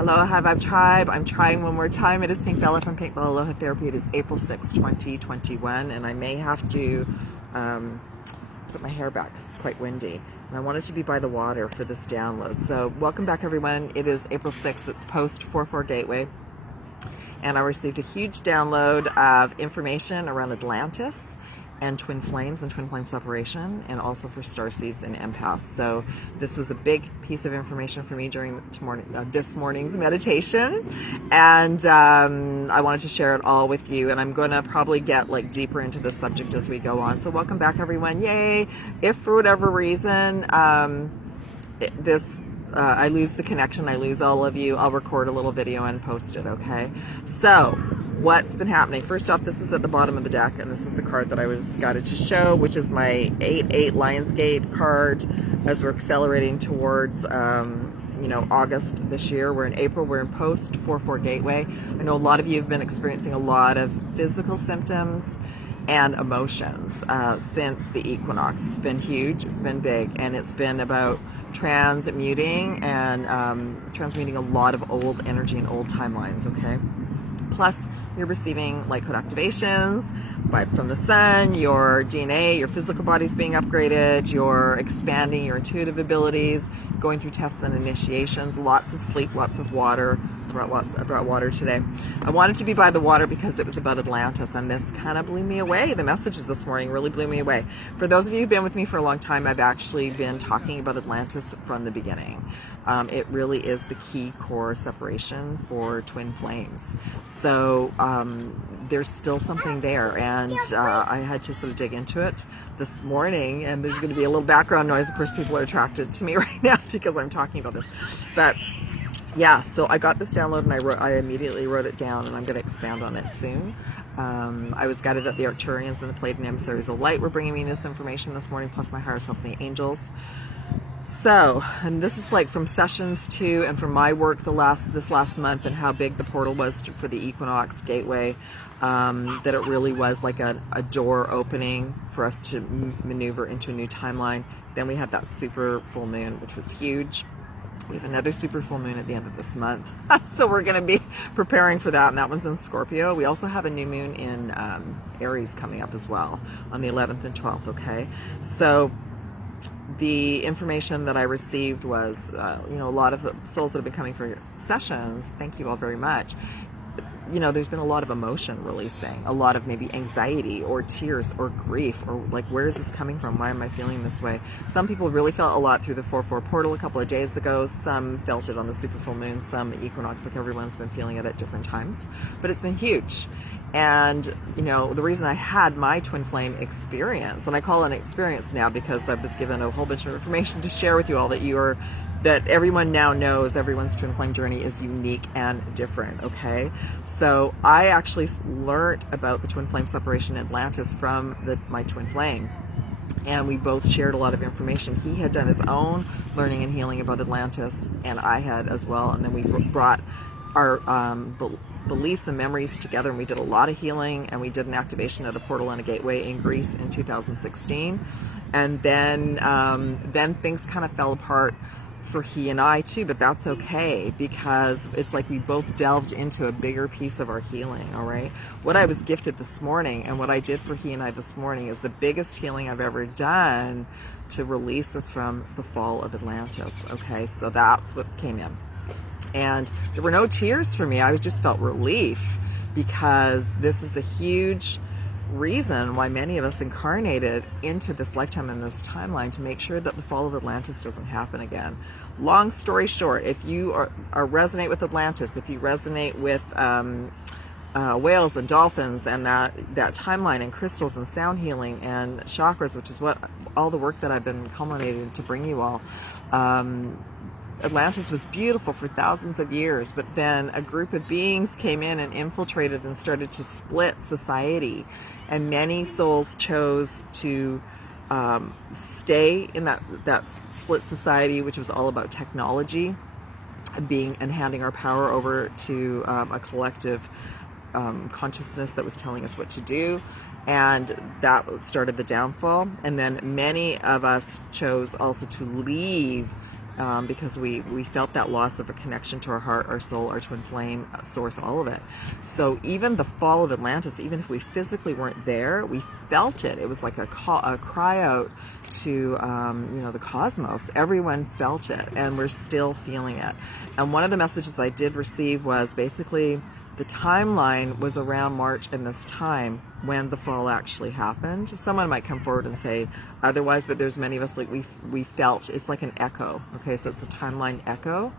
Aloha Vibe Tribe. I'm trying one more time. It is PinkBella from PinkBella Aloha Therapy. It is April 6, 2021, and I may have to put my hair back because it's quite windy. And I wanted to be by the water for this download. So welcome back, everyone. It is April 6th. It's post 4/4 Gateway. And I received a huge download of information around Atlantis and twin flames and twin flame separation, and also for starseeds and empaths. So this was a big piece of information for me during this morning's meditation, and I wanted to share it all with you. And I'm going to probably get like deeper into the subject as we go on. So welcome back, everyone. Yay! If for whatever reason I lose the connection, I lose all of you, I'll record a little video and post it. Okay, so what's been happening? First off, this is at the bottom of the deck, and this is the card that I was guided to show, which is my 8/8 Lionsgate card as we're accelerating towards August this year. We're in April, we're in post 4/4 Gateway. I know a lot of you have been experiencing a lot of physical symptoms and emotions since the equinox. It's been huge, it's been big, and it's been about transmuting a lot of old energy and old timelines, okay? Plus, you're receiving light code activations from the sun, your DNA, your physical body's being upgraded, you're expanding your intuitive abilities, going through tests and initiations, lots of sleep, lots of water. I brought water today. I wanted to be by the water because it was about Atlantis, and this kind of blew me away. The messages this morning really blew me away. For those of you who've been with me for a long time, I've actually been talking about Atlantis from the beginning. It really is the key core separation for twin flames. So there's still something there, and I had to sort of dig into it this morning, and there's going to be a little background noise. Of course, people are attracted to me right now because I'm talking about this. But yeah, so I got this download and I immediately wrote it down, and I'm going to expand on it soon. I was guided that the Arcturians and the Pleiadian emissaries of light were bringing me this information this morning, plus my higher self and the angels. So, and this is like from sessions 2 and from my work this last month, and how big the portal was for the equinox gateway, that it really was like a door opening for us to maneuver into a new timeline. Then we had that super full moon, which was huge. We have another super full moon at the end of this month. So we're going to be preparing for that, and that one's in Scorpio. We also have a new moon in Aries coming up as well on the 11th and 12th, okay? So the information that I received was, a lot of souls that have been coming for sessions, thank you all very much. There's been a lot of emotion releasing, a lot of maybe anxiety or tears or grief, or like, where is this coming from? Why am I feeling this way? Some people really felt a lot through the 4/4 portal a couple of days ago. Some felt it on the super full moon, some equinox, like everyone's been feeling it at different times. But it's been huge. And, the reason I had my twin flame experience, and I call it an experience now because I was given a whole bunch of information to share with you all, that everyone now knows everyone's twin flame journey is unique and different, okay? So I actually learned about the twin flame separation in Atlantis from my twin flame. And we both shared a lot of information. He had done his own learning and healing about Atlantis, and I had as well. And then we brought our beliefs and memories together, and we did a lot of healing, and we did an activation at a portal and a gateway in Greece in 2016. And then things kind of fell apart for he and I too, but that's okay, because it's like we both delved into a bigger piece of our healing. All right, what I was gifted this morning and what I did for he and I this morning is the biggest healing I've ever done to release us from the fall of Atlantis. Okay, so that's what came in, and there were no tears for me. I just felt relief, because this is a huge reason why many of us incarnated into this lifetime and this timeline, to make sure that the fall of Atlantis doesn't happen again. Long story short, if you resonate with Atlantis, if you resonate with whales and dolphins and that timeline and crystals and sound healing and chakras, which is what all the work that I've been culminating to bring you all, Atlantis was beautiful for thousands of years, but then a group of beings came in and infiltrated and started to split society, and many souls chose to stay in that split society, which was all about technology and handing our power over to a collective consciousness that was telling us what to do, and that started the downfall. And then many of us chose also to leave because we felt that loss of a connection to our heart, our soul, our twin flame source, all of it. So even the fall of Atlantis, even if we physically weren't there, we felt it. It was like a cry out to you know, the cosmos. Everyone felt it, and we're still feeling it. And one of the messages I did receive was basically the timeline was around March and this time when the fall actually happened. Someone might come forward and say otherwise, but there's many of us, like we felt it's like an echo. Okay, so it's a timeline echo.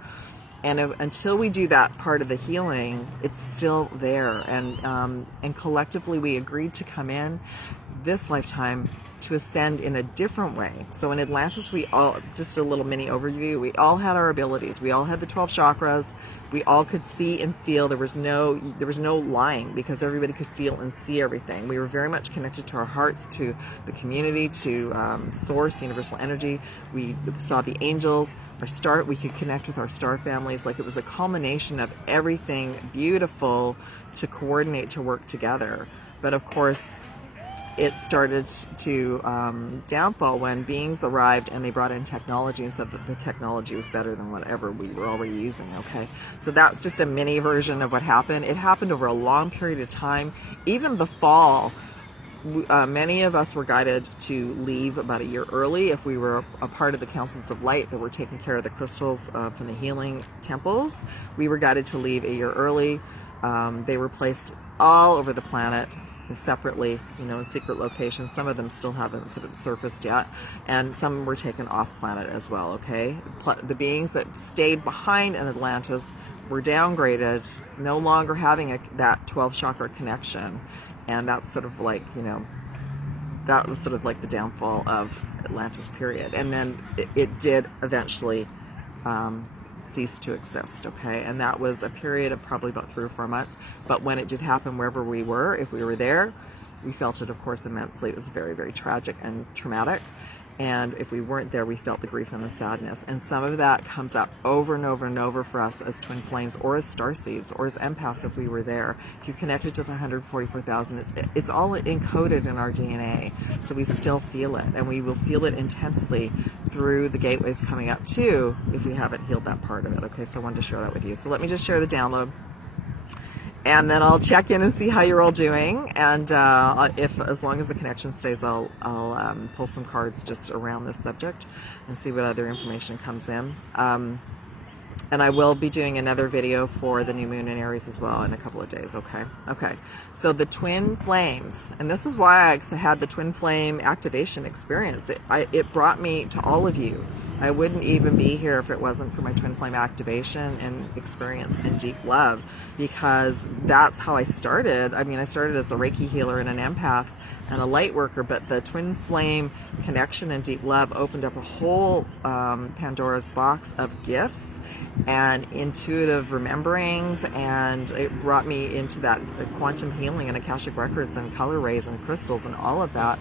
And until we do that part of the healing, it's still there. And collectively we agreed to come in this lifetime to ascend in a different way. So in Atlantis, we all, just a little mini overview, we all had our abilities. We all had the 12 chakras. We all could see and feel. There was no lying, because everybody could feel and see everything. We were very much connected to our hearts, to the community, to source, universal energy. We saw the angels, we could connect with our star families. Like, it was a culmination of everything beautiful to coordinate, to work together. But of course, it started to downfall when beings arrived and they brought in technology and said that the technology was better than whatever we were already using. Okay, so that's just a mini version of what happened. It happened over a long period of time. Even the fall, many of us were guided to leave about a year early if we were a part of the councils of light that were taking care of the crystals from the healing temples. We were guided to leave a year early. They were placed all over the planet separately, you know, in secret locations. Some of them still haven't sort of surfaced yet, and some were taken off planet as well. Okay, the beings that stayed behind in Atlantis were downgraded, no longer having that 12 chakra connection, and that's sort of like, you know, that was sort of like the downfall of Atlantis period. And then it did eventually cease to exist. Okay, and that was a period of probably about 3 or 4 months. But when it did happen, wherever we were, if we were there, we felt it, of course, immensely. It was very, very tragic and traumatic. And if we weren't there, we felt the grief and the sadness. And some of that comes up over and over and over for us as twin flames, or as starseeds, or as empaths if we were there. If you connected to the 144,000, it's all encoded in our DNA. So we still feel it, and we will feel it intensely through the gateways coming up too, if we haven't healed that part of it. Okay, so I wanted to share that with you. So let me just share the download, and then I'll check in and see how you're all doing. And as long as the connection stays, I'll pull some cards just around this subject and see what other information comes in. And I will be doing another video for the new moon in Aries as well in a couple of days. Okay. So the twin flames, and this is why I had the twin flame activation experience. It brought me to all of you. I wouldn't even be here if it wasn't for my twin flame activation and experience and deep love, because that's how I started. I mean, I started as a Reiki healer and an empath and a light worker, but the twin flame connection and deep love opened up a whole Pandora's box of gifts and intuitive rememberings, and it brought me into that quantum healing and Akashic records and color rays and crystals and all of that.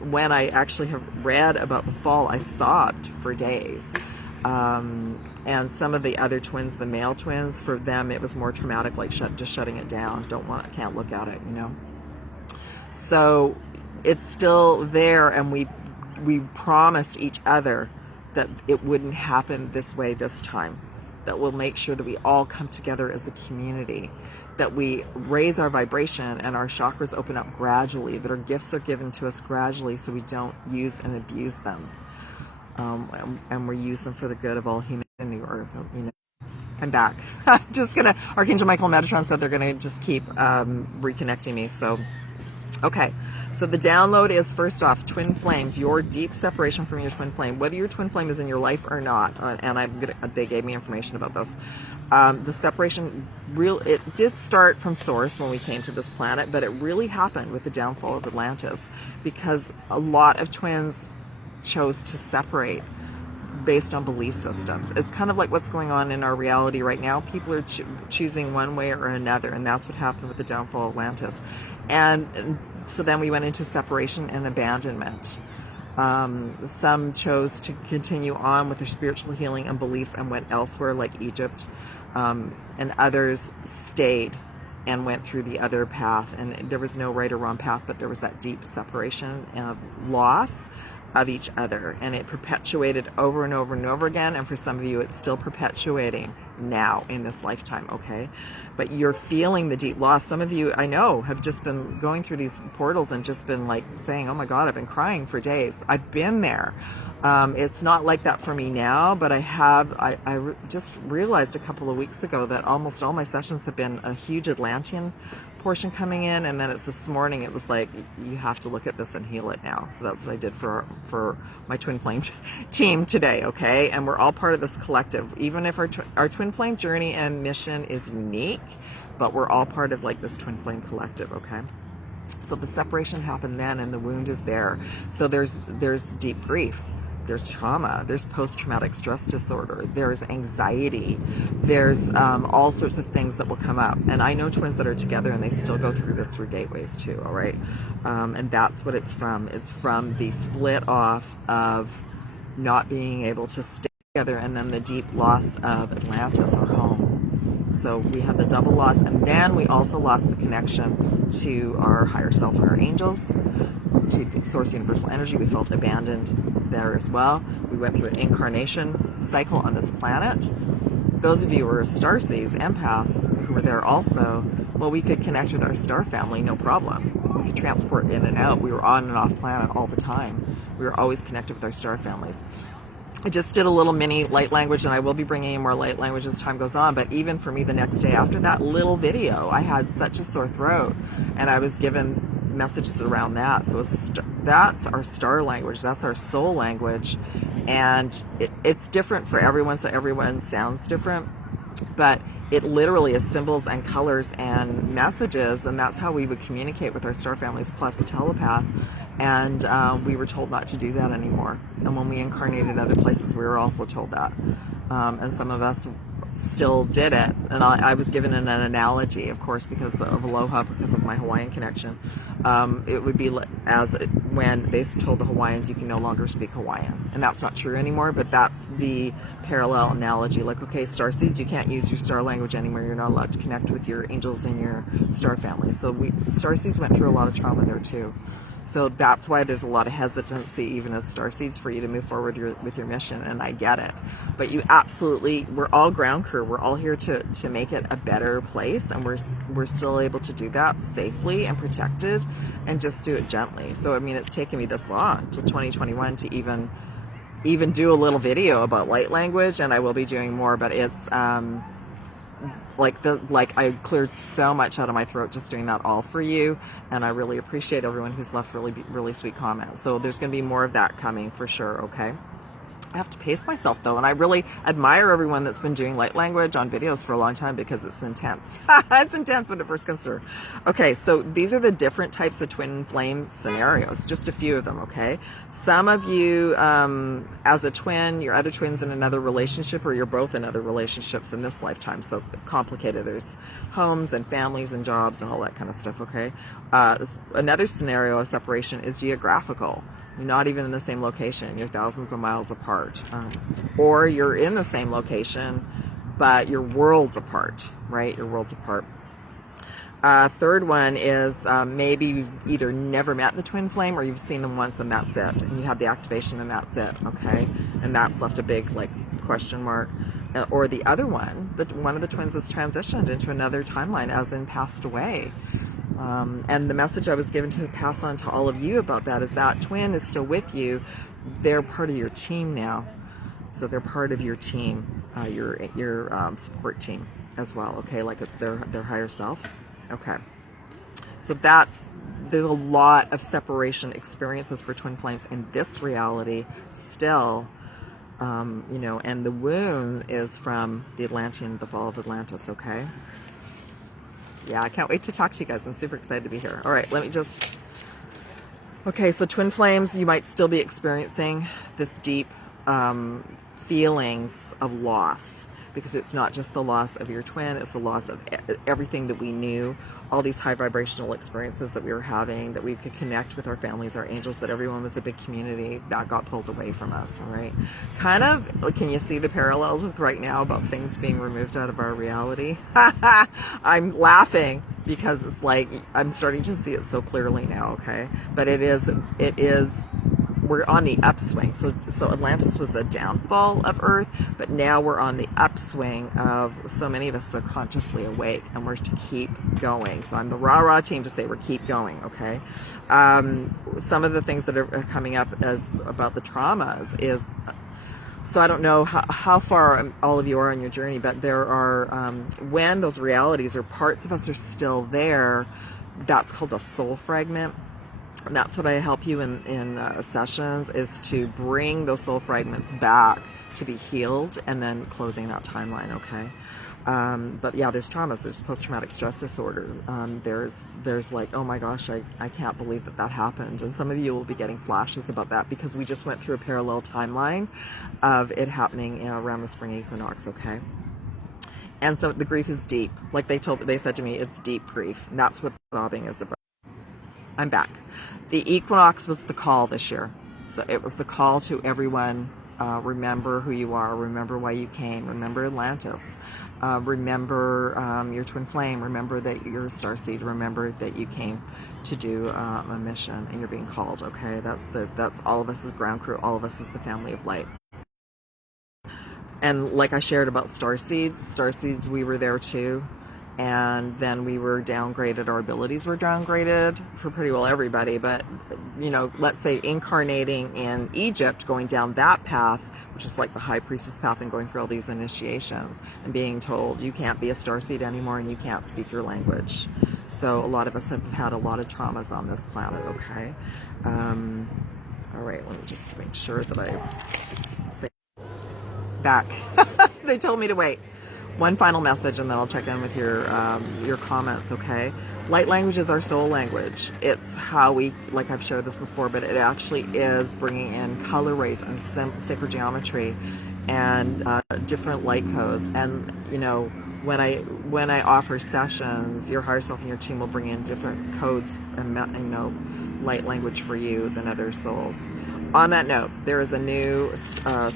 When I actually have read about the fall, I sobbed for days. And some of the other twins, the male twins, for them it was more traumatic, like just shutting it down. Can't look at it, you know. So it's still there, and we promised each other that it wouldn't happen this way this time, that we'll make sure that we all come together as a community, that we raise our vibration and our chakras open up gradually, that our gifts are given to us gradually so we don't use and abuse them, and we use them for the good of all humanity on the earth. You know, I'm back. I'm just gonna, Archangel Michael and Metatron said they're gonna just keep reconnecting me. So okay, so the download is, first off, twin flames, your deep separation from your twin flame, whether your twin flame is in your life or not. And they gave me information about this. The separation, it did start from source when we came to this planet, but it really happened with the downfall of Atlantis, because a lot of twins chose to separate based on belief systems. It's kind of like what's going on in our reality right now. People are choosing one way or another, and that's what happened with the downfall of Atlantis. And so then we went into separation and abandonment. Some chose to continue on with their spiritual healing and beliefs and went elsewhere, like Egypt, and others stayed and went through the other path. And there was no right or wrong path, but there was that deep separation of loss of each other, and it perpetuated over and over and over again. And for some of you, it's still perpetuating now in this lifetime, okay? But you're feeling the deep loss. Some of you, I know, have just been going through these portals and just been like saying, oh my God, I've been crying for days. I've been there. It's not like that for me now, but I just realized a couple of weeks ago that almost all my sessions have been a huge Atlantean portion coming in, and then it's this morning, it was like, you have to look at this and heal it now. So that's what I did for my twin flame team today, okay? And we're all part of this collective, even if our twin flame journey and mission is unique, but we're all part of like this twin flame collective, okay? So the separation happened then, and the wound is there. So there's deep grief. There's trauma, there's post-traumatic stress disorder, there's anxiety, there's all sorts of things that will come up. And I know twins that are together and they still go through this through gateways too, all right? And that's what it's from. It's from the split off of not being able to stay together, and then the deep loss of Atlantis, our home. So we had the double loss, and then we also lost the connection to our higher self and our angels, to the source universal energy. We felt abandoned there as well. We went through an incarnation cycle on this planet. Those of you who are starseeds, empaths, who were there also, well, we could connect with our star family, no problem. We could transport in and out. We were on and off planet all the time. We were always connected with our star families. I just did a little mini light language, and I will be bringing in more light language as time goes on. But even for me, the next day after that little video, I had such a sore throat, and I was given messages around that. So that's our star language, that's our soul language, and it's different for everyone, so everyone sounds different, but it literally is symbols and colors and messages, and that's how we would communicate with our star families plus telepath. And we were told not to do that anymore, and when we incarnated other places, we were also told that, and some of us still did it. And I was given an analogy, of course, because of Aloha, because of my Hawaiian connection. It would be as when they told the Hawaiians, you can no longer speak Hawaiian. And that's not true anymore, but that's the parallel analogy. Like, okay, starseeds, you can't use your star language anymore. You're not allowed to connect with your angels and your star family. So starseeds went through a lot of trauma there too. So that's why there's a lot of hesitancy, even as starseeds, for you to move forward with your mission, and I get it. But you absolutely, we're all ground crew. We're all here to make it a better place, and we're still able to do that safely and protected, and just do it gently. So I mean, it's taken me this long, till 2021, to even do a little video about light language, and I will be doing more. But it's like I cleared so much out of my throat just doing that all for you, and I really appreciate everyone who's left really sweet comments. So there's going to be more of that coming for sure, okay? I have to pace myself though, and I really admire everyone that's been doing light language on videos for a long time, because it's intense. It's intense when it first comes through. Okay, so these are the different types of twin flame scenarios, just a few of them, okay? Some of you, as a twin, your other twin's in another relationship, or you're both in other relationships in this lifetime, so complicated. There's homes and families and jobs and all that kind of stuff, okay? Another scenario of separation is geographical. You're not even in the same location. You're thousands of miles apart. Or you're in the same location, but your worlds apart, right? Your worlds apart. Third one is maybe you've either never met the twin flame, or you've seen them once and that's it. And you had the activation and that's it, okay? And that's left a big like question mark. Or the other one, one of the twins has transitioned into another timeline, as in passed away. And the message I was given to pass on to all of you about that is that twin is still with you. They're part of your team now. So they're part of your team, your support team as well, okay? Like it's their higher self. Okay. So there's a lot of separation experiences for twin flames in this reality still, you know, and the wound is from the Atlantean, the fall of Atlantis, okay? Yeah, I can't wait to talk to you guys. I'm super excited to be here. All right, let me just... Okay, so twin flames, you might still be experiencing this deep feelings of loss, because it's not just the loss of your twin, it's the loss of everything that we knew, all these high vibrational experiences that we were having, that we could connect with our families, our angels, that everyone was a big community, that got pulled away from us, all right? Kind of, can you see the parallels with right now about things being removed out of our reality? I'm laughing because it's like, I'm starting to see it so clearly now, okay? But it is we're on the upswing. So Atlantis was the downfall of Earth, but now we're on the upswing of, so many of us are consciously awake, and we're to keep going. So I'm the rah-rah team to say we're keep going, okay? Some of the things that are coming up as about the traumas is, so I don't know how far all of you are on your journey, but there are, when those realities or parts of us are still there, that's called a soul fragment. And that's what I help you in sessions, is to bring those soul fragments back to be healed, and then closing that timeline, okay? But yeah, there's traumas, there's post-traumatic stress disorder. There's like, oh my gosh, I can't believe that happened. And some of you will be getting flashes about that, because we just went through a parallel timeline of it happening around the spring equinox, okay? And so the grief is deep. Like they said to me, it's deep grief. And that's what sobbing is about. I'm back. The equinox was the call this year. So it was the call to everyone. Remember who you are. Remember why you came. Remember Atlantis. Remember your twin flame. Remember that you're a starseed. Remember that you came to do a mission, and you're being called. Okay, that's all of us as ground crew. All of us as the family of light. And like I shared about starseeds, we were there too. And then we were downgraded, our abilities were downgraded for pretty well everybody. But, you know, let's say incarnating in Egypt, going down that path, which is like the high priestess path, and going through all these initiations and being told you can't be a starseed anymore and you can't speak your language. So a lot of us have had a lot of traumas on this planet, okay? All right, let me just make sure that I say back. They told me to wait. One final message, and then I'll check in with your comments, okay? Light language is our soul language. It's how we, like I've shared this before, but it actually is bringing in color rays and sacred geometry and different light codes. And, you know, when I offer sessions, your higher self and your team will bring in different codes and, you know, light language for you than other souls. On that note, there is a new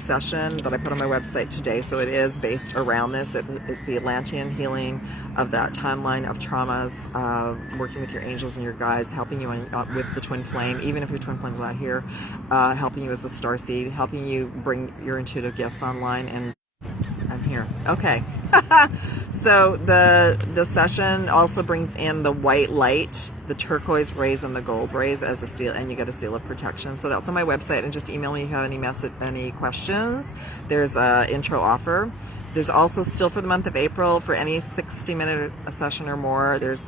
session that I put on my website today, so it is based around this. It's the Atlantean healing of that timeline of traumas, working with your angels and your guides, helping you with the twin flame, even if your twin flame's not here, helping you as a starseed, helping you bring your intuitive gifts online, and I'm here. Okay. So the session also brings in the white light, the turquoise rays, and the gold rays as a seal, and you get a seal of protection. So that's on my website, and just email me if you have any questions. There's an intro offer. There's also still for the month of April, for any 60-minute session or more, there's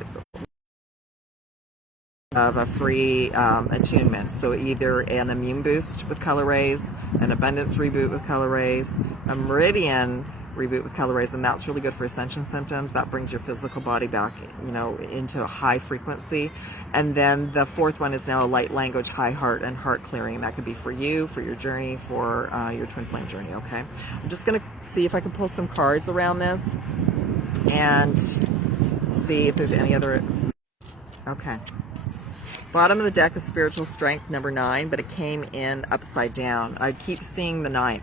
of a free attunement. So either an immune boost with color rays, an abundance reboot with color rays, a meridian reboot with color rays, and that's really good for ascension symptoms. That brings your physical body back, you know, into a high frequency. And then the fourth one is now a light language, high heart, and heart clearing. That could be for you, for your journey, for your twin flame journey, okay? I'm just gonna see if I can pull some cards around this and see if there's any other, okay. Bottom of the deck is spiritual strength, number 9, but it came in upside down. I keep seeing the 9th.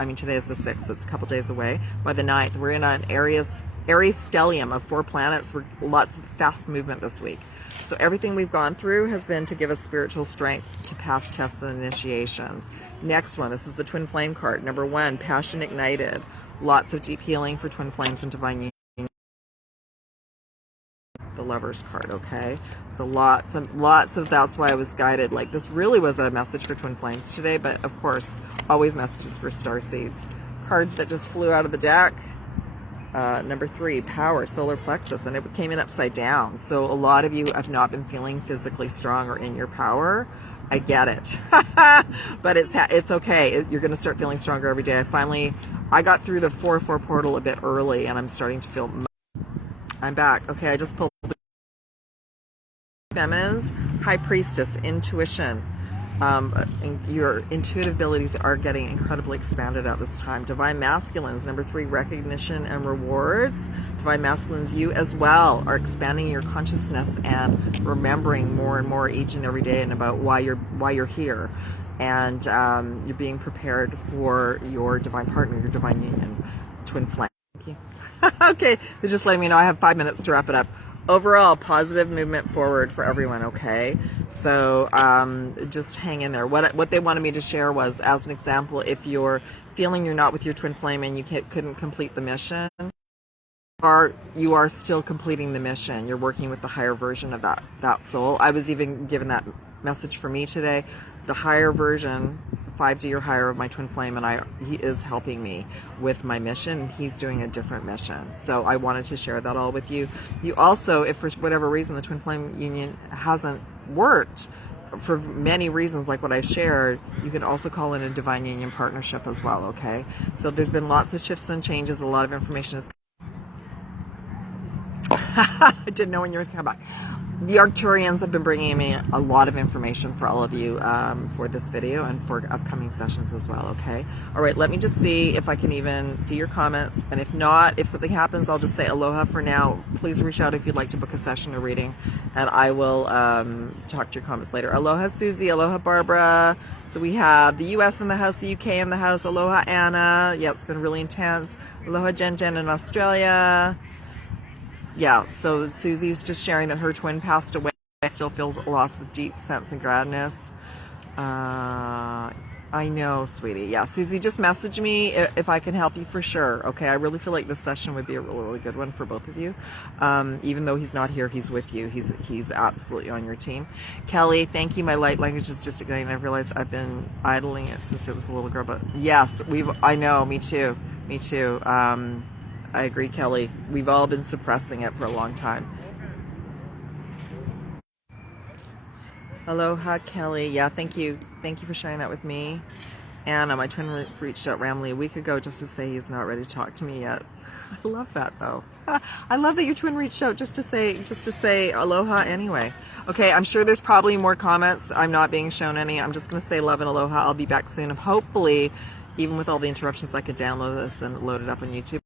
I mean, today is the 6th. It's a couple days away. By the 9th, we're in an Aries stellium of 4 planets. We're lots of fast movement this week. So everything we've gone through has been to give us spiritual strength to pass tests and initiations. Next one, this is the twin flame card. Number 1, passion ignited. Lots of deep healing for twin flames and divine union. The Lover's card, okay? So lots of that's why I was guided. Like, this really was a message for twin flames today, but of course, always messages for starseeds. Card that just flew out of the deck. Number 3, power, solar plexus, and it came in upside down. So a lot of you have not been feeling physically strong or in your power. I get it, but it's okay. You're going to start feeling stronger every day. I got through the 4-4 portal a bit early, and I'm starting to feel. I'm back. Okay, I just pulled the feminines, high priestess, intuition. And your intuitive abilities are getting incredibly expanded at this time. Divine masculines, number 3, recognition and rewards. Divine masculines, you as well are expanding your consciousness and remembering more and more each and every day and about why you're here. And you're being prepared for your divine partner, your divine union, twin flame. Thank you. Okay, they're just letting me know I have 5 minutes to wrap it up. overall positive movement forward for everyone, okay? So just hang in there. What they wanted me to share was, as an example, if you're feeling you're not with your twin flame and you couldn't complete the mission, you are still completing the mission. You're working with the higher version of that soul. I was even given that message for me today. The higher version, 5D or higher, of my twin flame, and he is helping me with my mission. He's doing a different mission. So I wanted to share that all with you. You also, if for whatever reason the twin flame union hasn't worked, for many reasons like what I shared, you can also call in a divine union partnership as well, okay? So there's been lots of shifts and changes. A lot of information is I didn't know when you were coming back. The Arcturians have been bringing me a lot of information for all of you for this video and for upcoming sessions as well, okay? All right, let me just see if I can even see your comments. And if not, if something happens, I'll just say aloha for now. Please reach out if you'd like to book a session or reading, and I will talk to your comments later. Aloha, Susie. Aloha, Barbara. So we have the US in the house, the UK in the house. Aloha, Anna. Yeah, it's been really intense. Aloha, Jen in Australia. Yeah, so Susie's just sharing that her twin passed away. Still feels lost with deep sense and gladness. I know, sweetie. Yeah, Susie, just message me if I can help you for sure. Okay, I really feel like this session would be a really, really good one for both of you. Even though he's not here, he's with you. He's absolutely on your team. Kelly, thank you. My light language is just igniting. I've realized I've been idling it since it was a little girl, but yes, I know, me too. Me too. I agree, Kelly. We've all been suppressing it for a long time. Aloha, Kelly. Yeah, thank you. Thank you for sharing that with me. Anna, my twin reached out randomly a week ago just to say he's not ready to talk to me yet. I love that, though. I love that your twin reached out just to say aloha anyway. Okay, I'm sure there's probably more comments. I'm not being shown any. I'm just going to say love and aloha. I'll be back soon. Hopefully, even with all the interruptions, I could download this and load it up on YouTube.